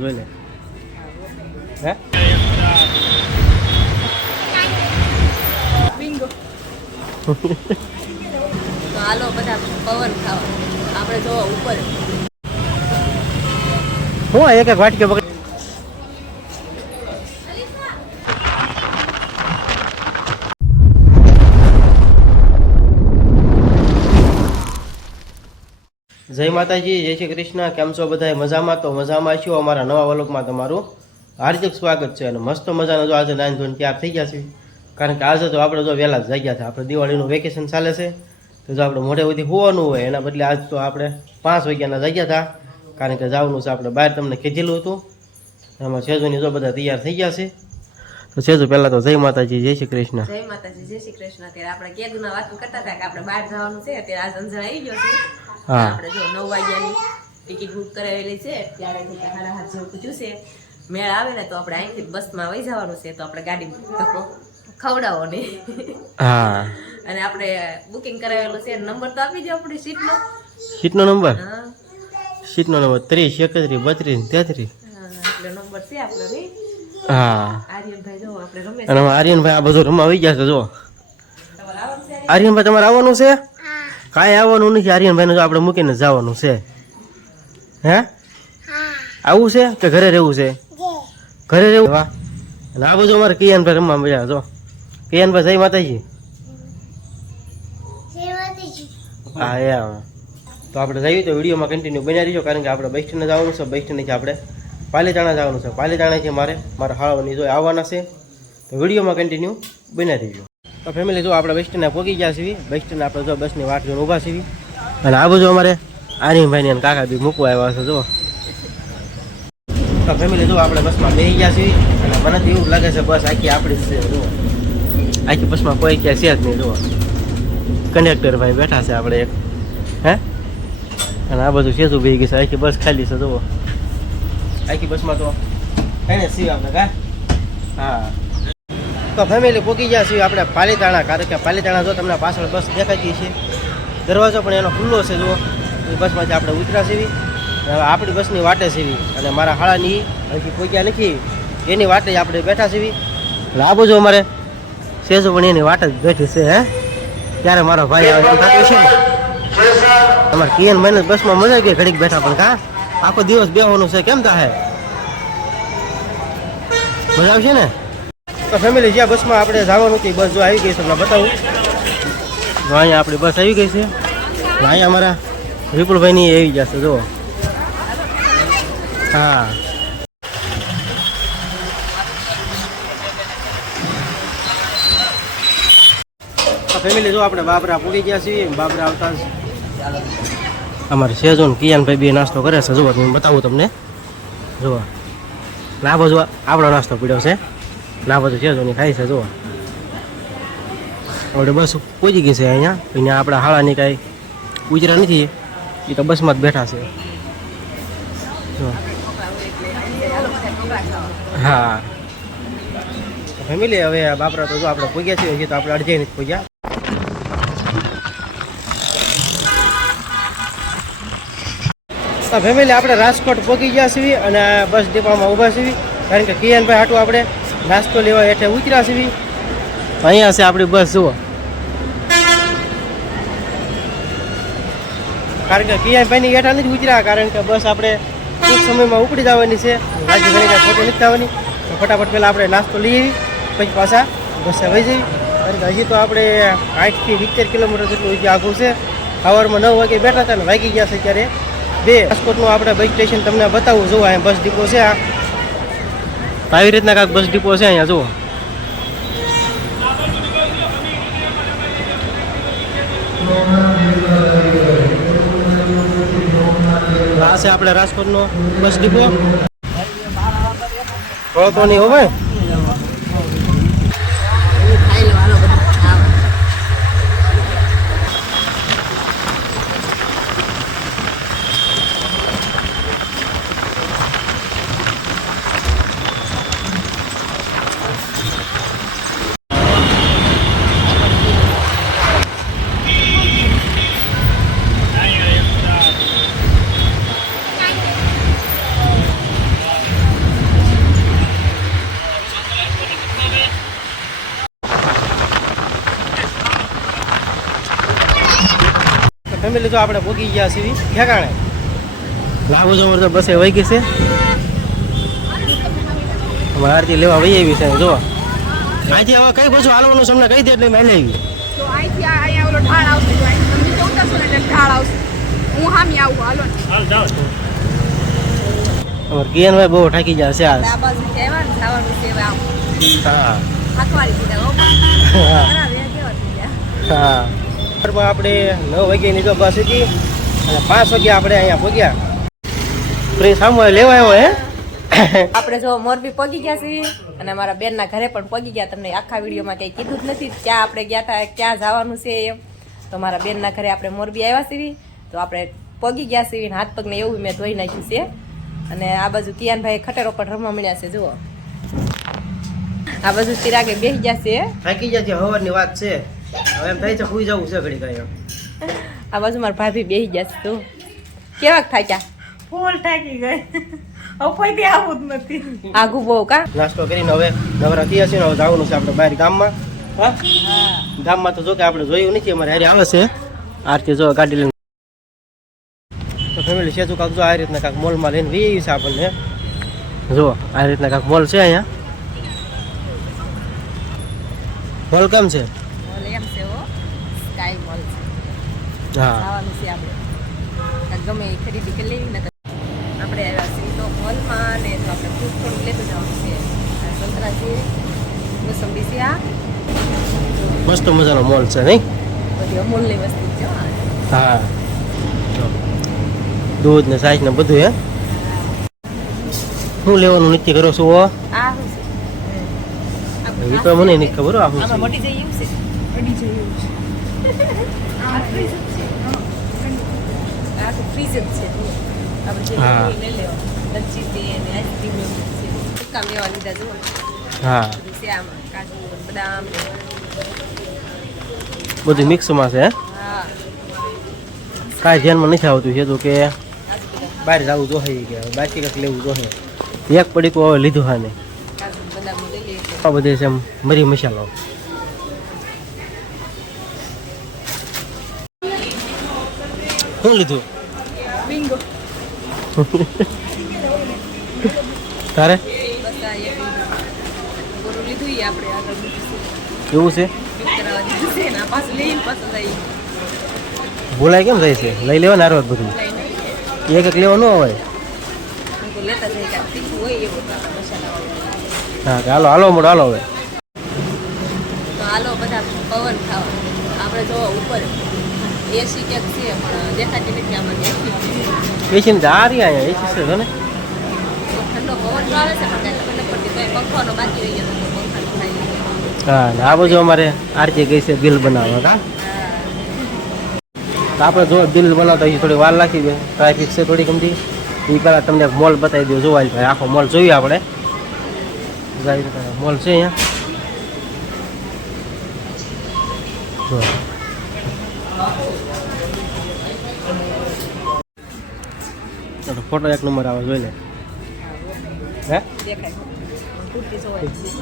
જોઈ લે હે તો હાલો બધા પવન ખાવા આપણે જોવા ઉપર હું એક એક વાટકી પકડી જય માતાજી, જય શ્રી કૃષ્ણ. કેમ છો બધા મજામાં? તો મજામાં છો? અમારા નવા વલોકમાં તમારું હાર્દિક સ્વાગત છે અને મસ્ત મજાનો જો આજે નાઈન ધોરણ તૈયાર થઈ ગયા છે. કારણ કે આજે તો આપણે જો વહેલા જ જાગ્યા હતા. આપણે દિવાળીનું વેકેશન ચાલે છે. તો જો આપણે મોઢે સુધી હોવાનું હોય, એના બદલે આજ તો આપણે પાંચ વાગ્યાના જાગ્યા હતા. કારણ કે જવાનું છે, આપણે બહાર તમને કીધેલું હતું. એમાં સેજુની જો બધા તૈયાર થઈ ગયા છે. તો સેજુ, પહેલાં તો જય માતાજી, જય શ્રી કૃષ્ણ. જય માતાજી, જય શ્રી કૃષ્ણ. અત્યારે આપણે કેદુના વાત કરતા હતા કે આપણે બહાર જવાનું છે. અત્યારે આ અંજળ આવી ગયો છે. આપણે જો નવ વાગ્યાની ટિકિટ બુક કરાવેલી છે ત્યારે સાડા હાથ જેવું પૂછ્યું છે. મેળ આવે ને તો આપણે અહીંથી બસમાં વહી જવાનું છે તો આપણે ગાડી ધક્કો ખવડાવો ને. હા. અને આપણે બુકિંગ કરાવેલું છે. નંબર તો આપી દો આપણી સીટનો. સીટનો નંબર? હા. સીટનો નંબર ત્રીસ એકત્રીસ બત્રીસ તેત્રીસ. એટલે નંબર છે આપણો હા. આર્યનભાઈ જો આપણે રમે અને આર્યનભાઈ આ બધું રમવા આવી ગયા છે જો. આર્યનભાઈ તમારે આવવાનું છે? કાંઈ આવવાનું નથી, આર્યનભાઈને જો આપણે મૂકીને જવાનું છે. હે? આવું છે કે ઘરે રહેવું છે? ઘરે રહેવું? વાહ. અને આ બધું અમારે કિયાનભાઈ રમવા મળ્યા, જો. કિયાનભાઈ, જય માતાજી. હા, એ. તો આપણે જઈએ તો વિડીયોમાં કન્ટિન્યુ બની રહીશું કારણ કે આપણે બેસ્ટને જવાનું છે બસ સ્ટેન્ડથી આપણે પાલીતાણા જવાનું છે. પાલીતાણાથી મારે મારા હાળવાની જો આવવાના છે. તો વિડીયોમાં કન્ટિન્યુ બની રહીજો. તો ફેમિલી જો આપણે બસ સ્ટેન્ડે પહોંચી ગયા છીએ બસ સ્ટેન્ડ આપણે જો બસની વાટ જોઈને ઊભા છીએ. અને આ બધું અમારે આર્યનભાઈ અને કાકા બી મૂકવા આવ્યા છે, જો. તો ફેમિલી જો આપણે બસમાં બેસી ગયા છીએ, અને મને તો એવું લાગે છે બસ આખી આપણી છે, જો. આખી બસમાં કોઈ ક્યાં છે જ નહીં, જો. કંડક્ટર ભાઈ બેઠા છે આપણે એક. હે? અને આ બધું સેતું બેસી ગયું છે, આખી બસ ખાલી છે જુઓ આખી બસમાં તો એને કા હા. તો ફેમિલી પહોંચી ગયા છીએ આપણે પાલીતાણા. કારણ કે પાલીતાણા જો તમને પાછળ બસ દેખાતી છે. દરવાજો પણ એનો ખુલ્લો છે, જુઓ. એ બસમાંથી આપણે ઉતરા સીવી. હવે આપણી બસની વાટે સીવી. અને મારા હાળાની હજી પહોંચ્યા નથી. એની વાટે આપણે બેઠા સીવી. એટલે આ જો અમારે સેજો પણ એની વાટે જ બેઠી છે, હે? ત્યારે મારો ભાઈ આવે છે તમારે કિયન મહિને બસમાં મજા ગઈ ઘડીક બેઠા પણ, કા? આખો દિવસ બેહવાનું છે. કેમ થાય? મજા આવશે ને? તો ફેમિલી જ્યાં બસમાં આપણે જવાનું હતી બસ જો આવી ગઈ છે, તમને બતાવું. જો અહીંયા આપણી બસ આવી ગઈ છે. અહીંયા અમારા વિપુલભાઈની આવી જશે, જુઓ. હા. ફેમિલી જો આપણે બાબરા પૂરી ગયા છીએ, બાબરા આવતા અમારે સેજોન કિયાનભાઈ બે નાસ્તો કરે છે, જુઓ બતાવું તમને. જુઓ. ના બાજુ આપણો નાસ્તો પીડ્યો છે. ના બધું સેજોની ખાય છે જો આપણે બસ પહોંચી ગઈ છે અહીંયા. અહીંયા આપણા હાળાની કાંઈ ઉજરા નથી. એ તો બસમાં જ બેઠા છે. હા. ફેમિલી, હવે બાપરા તો જો આપણે પૂગ્યા છીએ તો આપણે અડધે નથી પૂગ્યા. ફેમિલી, આપણે રાજકોટ પહોંચી ગયા છીએ અને બસ ડીપામાં ઊભા છીએ. કારણ કે કિયાનભાઈ હાટું આપણે નાસ્તો લેવા હેઠે ઉતર્યા છે અહીંયા છે આપણી બસ જુઓ. કારણ કે કિયાનભાઈની હેઠા નથી ઉતર્યા કારણ કે બસ આપણે ટૂંક સમયમાં ઉપડી જવાની છે. રાજી ઘણી કાંઈ ખોટી નથી થવાની તો ફટાફટ પહેલાં આપણે નાસ્તો લઈ પછી પાછા બસે વહી જઈએ. કારણ કે હજી તો આપણે આઠથી સિત્તેર કિલોમીટર જેટલું હજી આઘું છે. સવારમાં નવ વાગે બેઠા હતા ને વાગી ગયા છે ત્યારે. બે રાજકોટનું આપણે બસ સ્ટેશન તમને બતાવું જોવા બસ ડીપો છે આ. આવી રીતના કાંક બસ ડીપો છે અહીંયા જુઓ. આ છે આપણે રાજકોટનો બસ ડીપો. તો નહીં હોય ફેમિલી લીધું આપણે પૂગી ગયા છીએ. ઠેકાણે. લાવો જો તો બસે વહી ગઈ છે. બહારથી લેવા વહી આવી છે જો. અહીંથી હવે કઈ પાછું હાલવાનું તમને અમને કહી દે એટલે મેં લઈ આવી તો અહીંથી અહીંયા ઓલો ઢાળ આવશે જો અહીં. નીચે ઉતરશો ને એટલે ઢાળ આવશે. હું હામી આવું હાલો ને. અમારે કિયનભાઈ બહુ થાકી ગયા છે આજ આ બાજુ કહેવાનું જવાનું છે આમ. હા. દીધા હા. બરાબર આપણે નવ વાગ્યાની જો બસ હતી અને પાંચ વાગ્યા આપણે અહીંયા પહોંચ્યા. પ્રિન્સ સામો લેવા આવ્યો હે? આપણે જો મોરબી પગી ગયા છીએ અને મારા બેનના ઘરે પણ પગી ગયા. તમને આખા વિડીયોમાં કંઈ કીધું જ નથી. ક્યાં આપણે ગયા હતા ક્યાં જવાનું છે એમ. તો મારા બેનના ઘરે આપણે મોરબી આવ્યા છીએ. તો આપણે પગી ગયા છીએ હાથ પગને એવું મેં ધોઈ નાખ્યું છે. અને આ બાજુ કિયાનભાઈ ખટેરો પણ રમવા મળ્યા છે જુઓ. આ બાજુ ચિરાગે બેસી ગયા છે. થાકી ગયા છે હવાની વાત છે. હવે એમ થાય છે સુઈ જવું છે ઘડી કાંઈ આ બાજુ મારા ભાભી બેસી ગયા છે તું કેવાક થાક્યા ફૂલ થાકી ગઈ. અપાઈથી આવું જ નથી. આઘું બહુ કા? નાસ્તો કરીને હવે નવરા થયા છે ને હવે જવાનું છે આપણે બહાર ગામમાં. હા? ગામમાં તો જો કે આપણે જોયું નથી અમારે હારે આવે છે. આરતી જો ગાડી લઈને. તો ફેમિલી કાંક જો આ રીતના કાંક મોલમાં લઈને વી આવ્યું છે આપણને. જો આ રીતના કાંક મોલ છે અહીંયા. મોલ કેમ છે મોલ એમ છે હો સ્કાય મોલ છે હા ખાવાનું છે આપણે. ગમે એ ખરીદી કરી લેવી ને આપણે આવ્યા છીએ તો મોલમાં ને તો આપણે ફૂડ થોડું લેતું જવાનું છે. આ સંતરા છે મોસંબી છે આ. મસ્ત મજાનો મોલ છે નહીં? બધી અમૂલની વસ્તુ છે હા. દૂધ ને સાઈઝ ને બધું હે? શું લેવાનું નક્કી કરો છો આ એ તો મને નથી ખબર આ મટી જાય એવું છે અડી જયું છે આ ફ્રીજ જ છે. આ તો ફ્રીજ જ છે. આપણે જે હા. લેવું હોય લઈ લેવા લચ્છી છે અને આઈસ્ક્રીમ એવું છે. બધું ને મિક્સમાં છે કાંઈ ધ્યાનમાં નથી આવતું છે તો કે બહાર જવું જોઈએ કે બાકી કંઈક લેવું જોઈએ એક પડીકું હવે લીધું હા લઈએ આ બધે છે મરી મસાલો શું લીધું? તારે. એવું છે? બોલાય કેમ થાય છે? લઈ લેવા નારવા બધું? એક એક લેવા ન હોય? હું હાલો હાલો મોડો હાલો હવે તો હાલો બધા પવન ખાવા આપણે જો ઉપર એસી ક્યાંક છે પણ દેખાતી નથી આમાં એસી ને અહીંયા એસી છે ને ઠંડો પવન આવે છે પણ કાંઈ ખબર પડતી તો પંખાનો બાકી રહી ગયો તો પંખાનો ખાઈ હા આ બાજુ અમારે આરતી ગઈ છે બિલ બનાવવા કા તો આપણે જો બિલ બનાવતા હજી થોડી વાર લાગી દે. ટ્રાફિક છે થોડી ગમતી એ પહેલાં તમને મોલ બતાવી દઉં જોવા ભાઈ આખો મોલ જોઈએ આપણે. મોલ છે અહીંયા. જો. ફોટો એક નંબર આવે જોઈ લે હે દેખાય કુર્તી જોવાય છે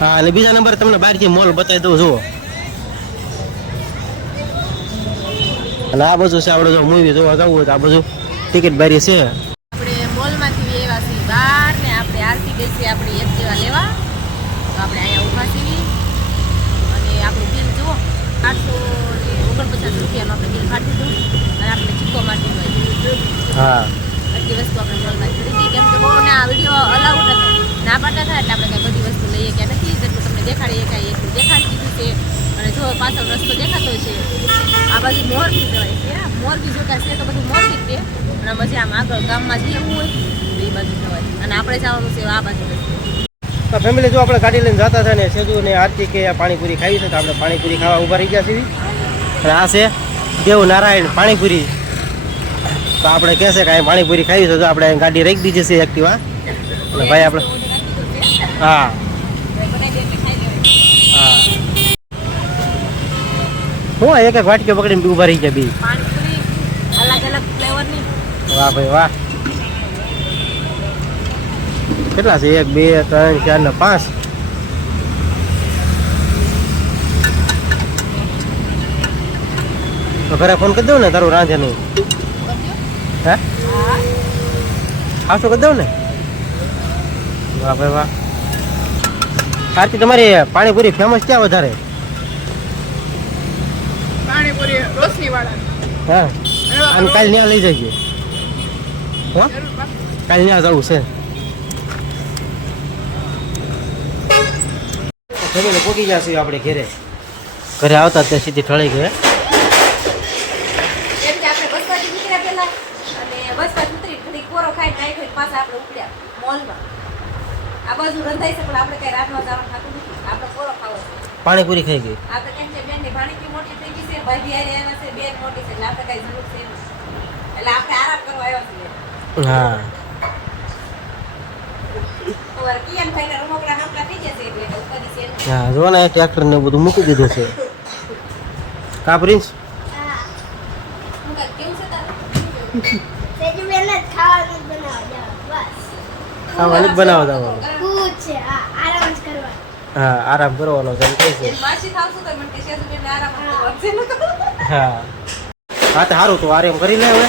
હા અને બીજા નંબર તમને બહારથી મોલ બતાવી દઉં જુઓ. અને આ બધું છે આપણે જો મૂવી જોવા જવું હોય તો આ બધું ટિકિટ બારી છે. આપણે મોલમાંથી એવા છીએ બહાર ને આપણે આરતી ગઈ છે એક જેવા લેવા. તો આપણે અહીંયા ઊભા છીએ. અને આપણું બિલ જુઓ. આઠસો ને ઓગણપચાસ રૂપિયાનું આપણે બિલ ફાટી દીધું. અને આપણે ચીકો માટે હા. બધી વસ્તુ આપણે મોલમાં ખરીદી કેમ કે બહુને આ વીડિયો અલાઉડ હતો ના પાડતા થાય એટલે આપણે કાંઈ બધી વસ્તુ લઈએ કે નથી, જેટલું તમને દેખાડીએ કાંઈ એટલું દેખાડી દીધું છે. અને જો પાછળ રસ્તો દેખાતો છે, આ બાજુ મોરબી કહેવાય છે. મોરબી જોતા છે તો બધું મોરબી જ છે. અને પછી આમ આગળ ગામમાં જઈએ હોય એ બાજુ કહેવાય. અને આપણે જવાનું છે આ બાજુ તો ફેમિલી જો આપણે ગાડી લઈને જતા હતા ને સેજુ ને આરતી કે પાણીપુરી ખાવી છે તો આપણે પાણીપુરી ખાવા ઊભા રહી ગયા છીએ. અને આ છે દેવ નારાયણ પાણીપુરી. તો આપણે કહેશે કે પાણીપુરી ખાવી છે, તો આપણે ગાડી રાખી દીધી છે એક્ટિવા અને ભાઈ આપણે હા. હા હું એક એક વાટકી પકડીને ઊભા રહી છે બી. અલગ અલગ ફ્લેવરની. વાહ ભાઈ વાહ. કેટલા છે? એક બે ત્રણ ચાર ને પાંચ. ઘરે ફોન કરી દઉં ને તારું રાંધે નહીં હે? આવશો કરી દઉં ને? વાહ ભાઈ વાહ. આરતી તમારી પાણીપુરી ફેમસ ક્યાં વધારે? પાણીપુરી રોશની વાળા હા અને કાલ ત્યાં લઈ જઈએ હો? કાલ ત્યાં જવું છે. જમીને પોકી ગયા છીએ આપણે ઘરે. ઘરે આવતા ત્યાં સીધી ઠળી ગઈ બસ કે આપણે બસમાંથી નીકળ્યા પહેલા અને બસમાં ઉતરી થોડીક કોરો ખાઈ નાખ્યો પાછા આપણે ઉપડ્યા મોલમાં. આ બાજુ રંધાઈ છે પણ આપણે કઈ રાતમાં જવાનું થતું નથી. આપણે કોરો ખાવો પાણીપુરી ખાઈ ગઈ. આપણે કેમ છે બેનની ભાણીકી મોટી થઈ ગઈ છે ભાઈ હારે આવ્યા છે બેન મોટી છે એટલે આપણે કઈ જરૂર છે એટલે આપણે આરામ કરવા આવ્યા છીએ. હા. હા જો ને ટ્રેક્ટર ને બધું મૂકી દીધું છે. કા પ્રિન્સ? હું. કેવું છે તારે? તેજી બેન જ ખાવાનું જ બનાવવા જાવ બસ ખાવાનું જ બનાવવા જવાનું ખૂબ છે હા આરામ જ કરવા હા આરામ કરવાનો છે એમ કહે છે એની માસી થાવશું તો મને કે શેઝુબેનને આરામ કરવાનો છે. હા. હા. તો સારું તો આરામ કરી લે હવે.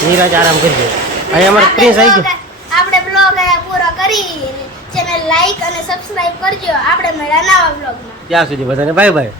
નીરાજ આરામ કરજે અહીં અમારે પ્રિન્સ આવી ગયો આપણે બ્લોગ અહીંયા પૂરો કરી ચેનલ લાઈક અને સબસ્ક્રાઇબ કરજો. આપણે મળ્યા નવા બ્લોગમાં ત્યાં સુધી બધાને બાય બાય